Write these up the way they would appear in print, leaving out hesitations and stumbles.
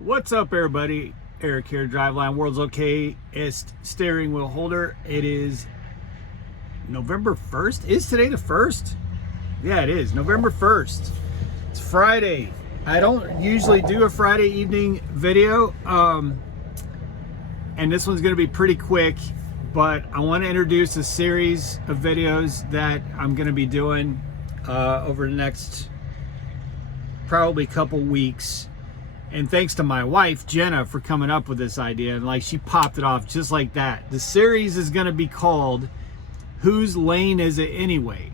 What's up, everybody? Eric here, Driveline World's okayest steering wheel holder. It is November 1st. Is today the 1st? Yeah, it is. November 1st. It's Friday. I don't usually do a Friday evening video, and this one's going to be pretty quick, but I want to introduce a series of videos that I'm going to be doing over the next probably couple weeks. And thanks to my wife, Jenna, for coming up with this idea. And like, she popped it off just like that. The series is going to be called Whose Lane Is It Anyway?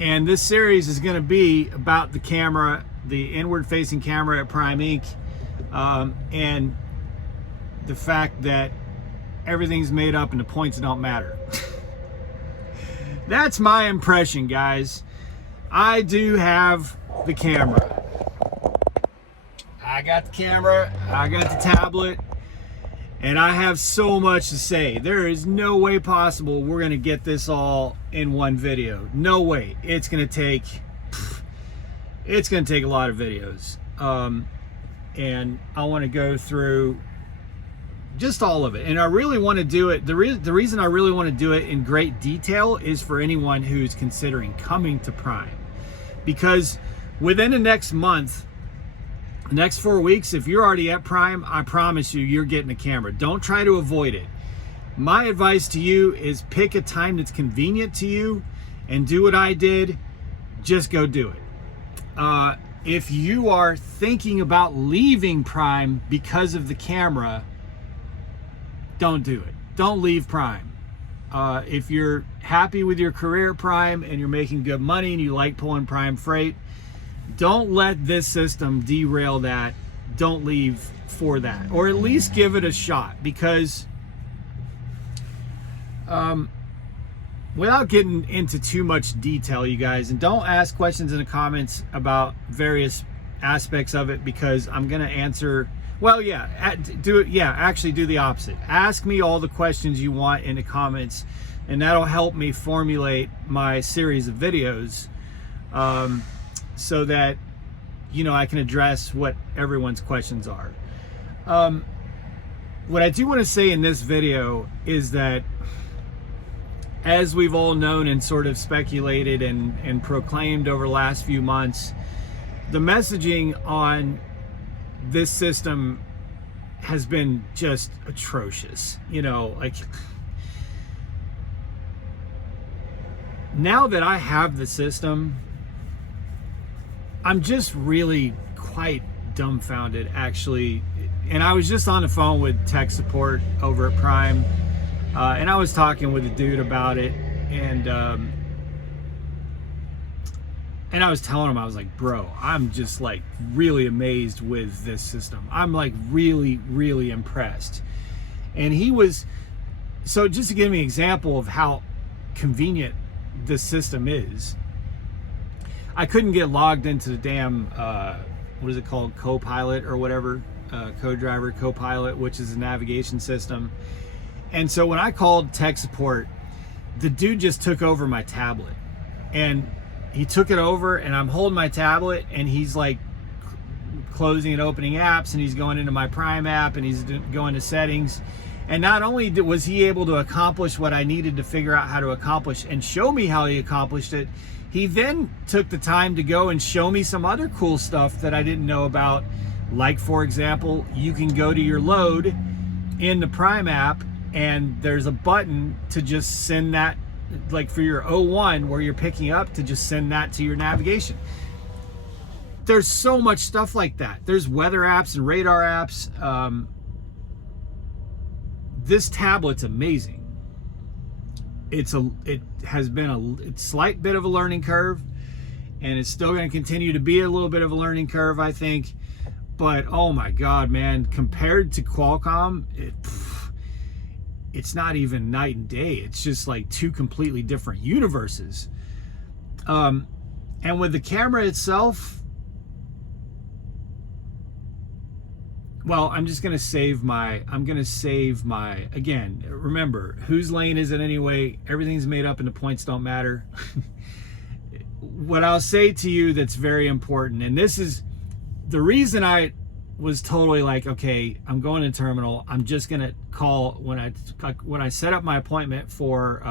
And this series is going to be about the camera, the inward facing camera at Prime Inc. And the fact that everything's made up and the points don't matter. That's my impression, guys. I do have the camera. I got the camera, I got the tablet, and I have so much to say. There is no way possible we're gonna get this all in one video. No way. It's gonna take a lot of videos. And I wanna go through just all of it. And I really wanna do it, the reason I really wanna do it in great detail is for anyone who's considering coming to Prime. Because within the next month, the next 4 weeks, if you're already at Prime, I promise you, you're getting a camera. Don't try to avoid it. My advice to you is pick a time that's convenient to you and do what I did. Just go do it. If you are thinking about leaving Prime because of the camera, don't do it. Don't leave Prime. If you're happy with your career at Prime and you're making good money and you like pulling Prime freight, don't let this system derail that. Don't leave for that, or at least give it a shot. Because without getting into too much detail, you guys, and don't ask questions in the comments about various aspects of it, because I'm gonna answer, well, yeah, actually do the opposite. Ask me all the questions you want in the comments, and that'll help me formulate my series of videos, so that, you know, I can address what everyone's questions are. What I do want to say in this video is that, as we've all known and sort of speculated and proclaimed over the last few months, the messaging on this system has been just atrocious. You know, like, now that I have the system, I'm just really quite dumbfounded, actually. And I was just on the phone with tech support over at Prime, and I was talking with a dude about it, and I was telling him, I was like, bro, I'm just like really amazed with this system. I'm like really, really impressed. And he was, so just to give me an example of how convenient this system is, I couldn't get logged into the damn, what is it called, Copilot or whatever, Co-Driver, Copilot, which is a navigation system. And so when I called tech support, the dude just took over my tablet. And he took it over, and I'm holding my tablet, and he's like closing and opening apps, and he's going into my Prime app, and he's going to settings. And not only was he able to accomplish what I needed to figure out how to accomplish and show me how he accomplished it, he then took the time to go and show me some other cool stuff that I didn't know about. Like, for example, you can go to your load in the Prime app, and there's a button to just send that, like for your O1 where you're picking up, to just send that to your navigation. There's so much stuff like that. There's weather apps and radar apps. This tablet's amazing. It has been a slight bit of a learning curve, and it's still going to continue to be a little bit of a learning curve, I think. But oh my God, man, compared to Qualcomm, it's not even night and day. It's just like two completely different universes. And with the camera itself, well, I'm going to save my, again, remember, whose lane is it anyway? Everything's made up and the points don't matter. What I'll say to you that's very important, and this is the reason I was totally like, okay, I'm going to the terminal. I'm just gonna call when I set up my appointment for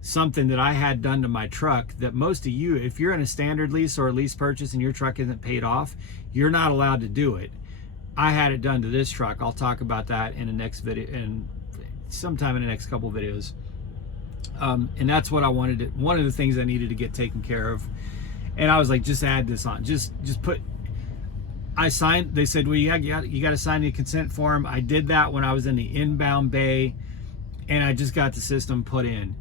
something that I had done to my truck. That most of you, if you're in a standard lease or a lease purchase and your truck isn't paid off, you're not allowed to do it. I had it done to this truck. I'll talk about that in the next video, and sometime in the next couple videos. And that's what I wanted to, one of the things I needed to get taken care of. And I was like, just add this on. Just put. I signed. They said, well, you got to sign the consent form. I did that when I was in the inbound bay, and I just got the system put in.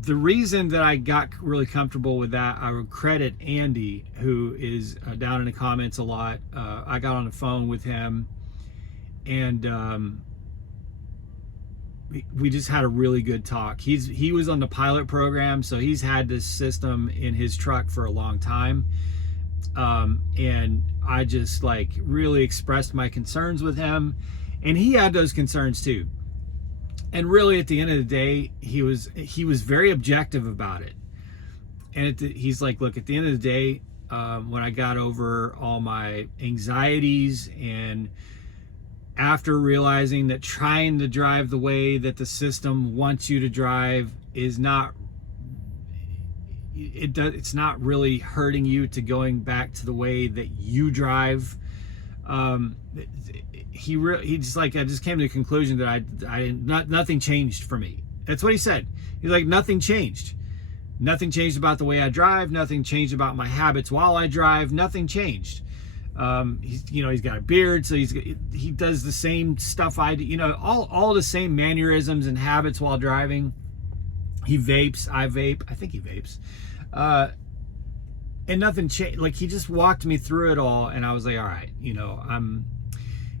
The reason that I got really comfortable with that, I would credit Andy, who is down in the comments a lot. I got on the phone with him, and we just had a really good talk. He was on the pilot program, so he's had this system in his truck for a long time. And I just like really expressed my concerns with him, and he had those concerns too. And really, at the end of the day, he was very objective about it. And he's like, look, at the end of the day, when I got over all my anxieties, and after realizing that trying to drive the way that the system wants you to drive is not, it's not really hurting you to going back to the way that you drive. He just like, I just came to the conclusion that nothing changed for me. That's what he said. He's like, nothing changed. Nothing changed about the way I drive. Nothing changed about my habits while I drive. Nothing changed. He's got a beard, so he does the same stuff I do, all the same mannerisms and habits while driving. He vapes, I vape. I think he vapes. And nothing changed. Like, he just walked me through it all, and I was like, all right,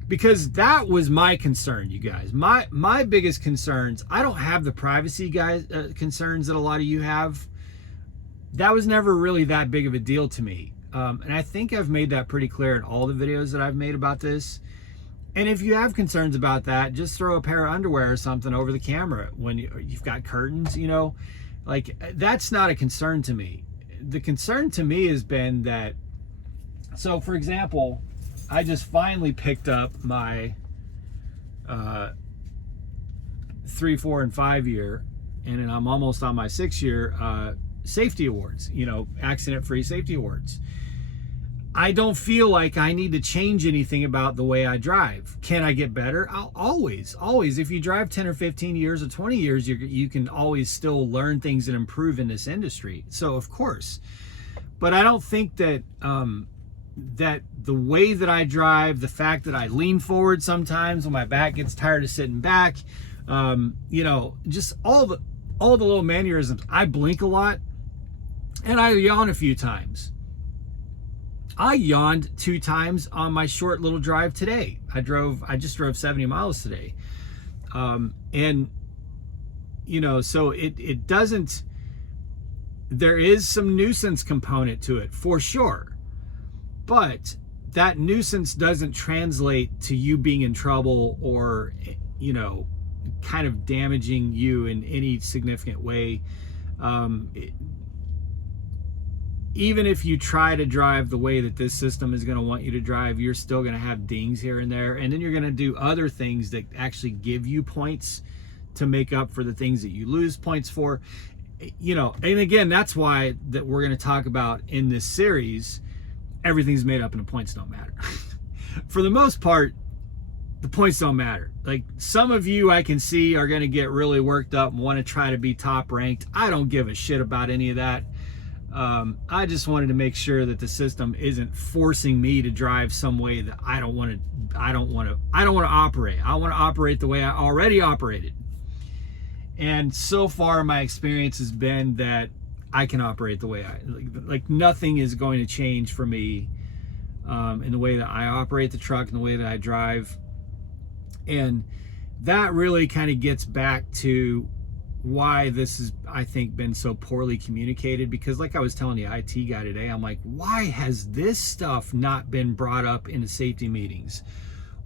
because that was my concern, you guys. My biggest concerns, I don't have the privacy concerns that a lot of you have. That was never really that big of a deal to me. And I think I've made that pretty clear in all the videos that I've made about this. And if you have concerns about that, just throw a pair of underwear or something over the camera when you've got curtains, like, that's not a concern to me. The concern to me has been that, so for example, I just finally picked up my 3, 4, and 5 year, and then I'm almost on my 6 year safety awards, accident-free safety awards. I don't feel like I need to change anything about the way I drive. Can I get better? I'll always. If you drive 10 or 15 years or 20 years, you can always still learn things and improve in this industry. So of course, but I don't think that that the way that I drive, the fact that I lean forward sometimes when my back gets tired of sitting back, just all the little mannerisms. I blink a lot, and I yawn a few times. I yawned 2 times on my short little drive today. I just drove 70 miles today. So it doesn't, there is some nuisance component to it for sure, but that nuisance doesn't translate to you being in trouble or, kind of damaging you in any significant way. Even if you try to drive the way that this system is going to want you to drive, you're still going to have dings here and there. And then you're going to do other things that actually give you points to make up for the things that you lose points for. And again, that's why that we're going to talk about in this series, everything's made up and the points don't matter. For the most part, the points don't matter. Like, some of you I can see are going to get really worked up and want to try to be top ranked. I don't give a shit about any of that. I just wanted to make sure that the system isn't forcing me to drive some way that I don't want to operate. I want to operate the way I already operated. And so far my experience has been that I can operate the way like nothing is going to change for me in the way that I operate the truck and the way that I drive. And that really kind of gets back to why this has, I think, been so poorly communicated. Because like I was telling the IT guy today, I'm like, why has this stuff not been brought up in the safety meetings?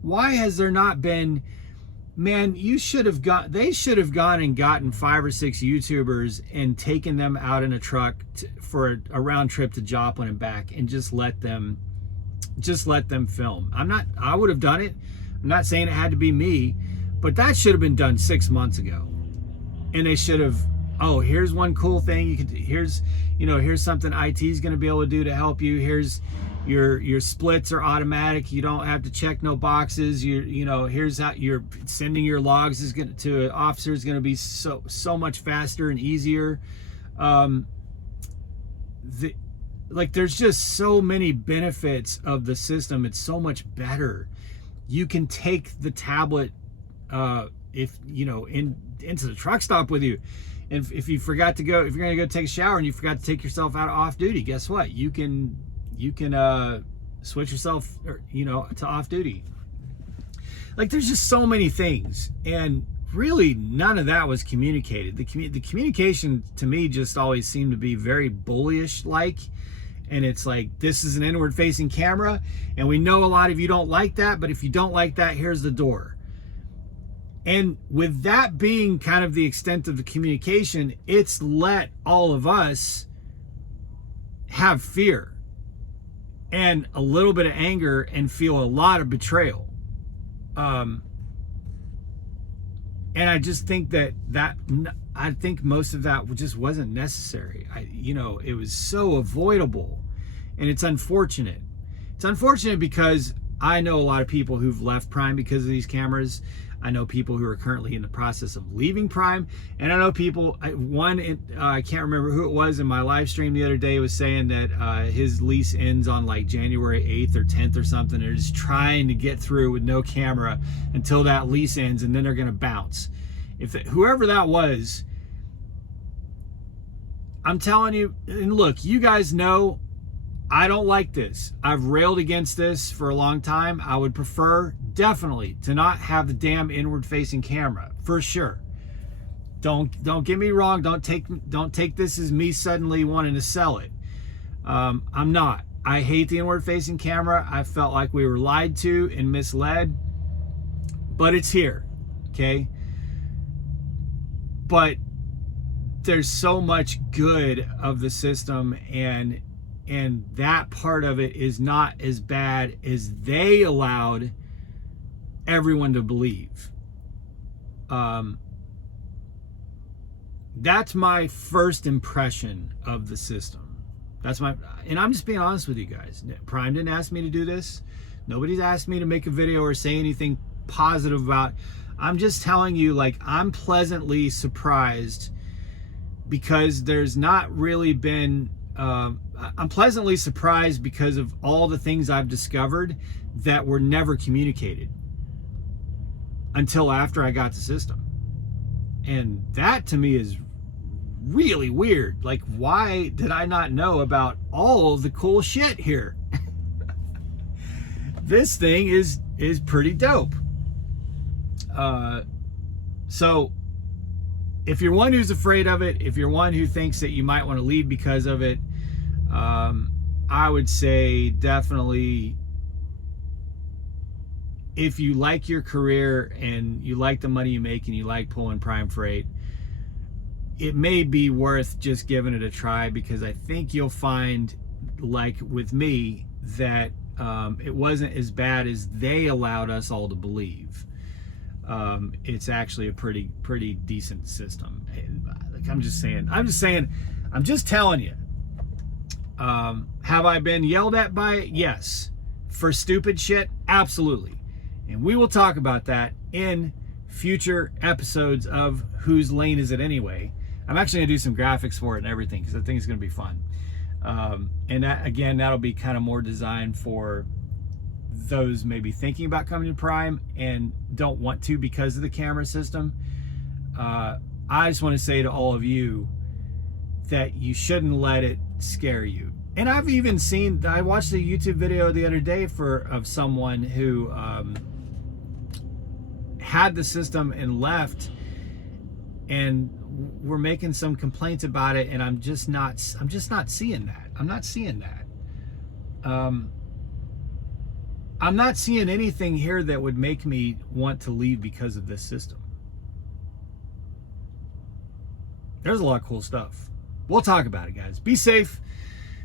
Why has there not been, man, they should have gone and gotten 5 or 6 YouTubers and taken them out in a truck for a round trip to Joplin and back, and just let them just let them film. I would have done it. I'm not saying it had to be me, but that should have been done 6 months ago. And they should have, oh, here's one cool thing here's something IT is going to be able to do to help you. Here's your splits are automatic. You don't have to check no boxes. Here's how you're sending your logs to an officer is going to be so much faster and easier. There's just so many benefits of the system. It's so much better. You can take the tablet into the truck stop with you. And if you're going to go take a shower and you forgot to take yourself out of off duty, guess what? You can switch yourself to off duty. There's just so many things, and really none of that was communicated. The communication to me just always seemed to be very bullyish and it's like, this is an inward facing camera, and we know a lot of you don't like that, but if you don't like that, here's the door. And with that being kind of the extent of the communication, it's let all of us have fear and a little bit of anger and feel a lot of betrayal. And I just think I think most of that just wasn't necessary. It was so avoidable, and it's unfortunate. It's unfortunate because I know a lot of people who've left Prime because of these cameras. I know people who are currently in the process of leaving Prime, and I know people. I can't remember who it was in my live stream the other day was saying that his lease ends on January 8th or 10th or something. They're just trying to get through with no camera until that lease ends, and then they're going to bounce. Whoever that was, I'm telling you, and look, you guys know I don't like this. I've railed against this for a long time. I would prefer definitely to not have the damn inward facing camera, for sure. Don't get me wrong. Don't take this as me suddenly wanting to sell it. I'm not. I hate the inward facing camera. I felt like we were lied to and misled, but it's here. Okay. But there's so much good of the system, and that part of it is not as bad as they allowed everyone to believe. That's my first impression of the system. And I'm just being honest with you guys. Prime didn't ask me to do this. Nobody's asked me to make a video or say anything positive about. I'm just telling you, I'm pleasantly surprised, because there's not really been, I'm pleasantly surprised because of all the things I've discovered that were never communicated until after I got the system. And that to me is really weird. Why did I not know about all the cool shit here? This thing is pretty dope. So if you're one who's afraid of it, if you're one who thinks that you might want to leave because of it, I would say definitely, if you like your career and you like the money you make and you like pulling Prime freight, it may be worth just giving it a try, because I think you'll find, with me, that it wasn't as bad as they allowed us all to believe. It's actually a pretty decent system. I'm just telling you. Have I been yelled at by it? Yes. For stupid shit? Absolutely. And we will talk about that in future episodes of Whose Lane Is It Anyway? I'm actually going to do some graphics for it and everything, because I think it's going to be fun. And that, again, that'll be kind of more designed for those maybe thinking about coming to Prime and don't want to because of the camera system. I just want to say to all of you that you shouldn't let it scare you. And I've even seen, I watched a YouTube video the other day of someone who had the system and left, and we're making some complaints about it, and I'm just not seeing that. I'm not seeing that. I'm not seeing anything here that would make me want to leave because of this system. There's a lot of cool stuff. We'll talk about it, guys. Be safe,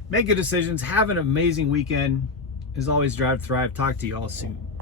make good decisions, have an amazing weekend, As always, drive, thrive. Talk to you all soon.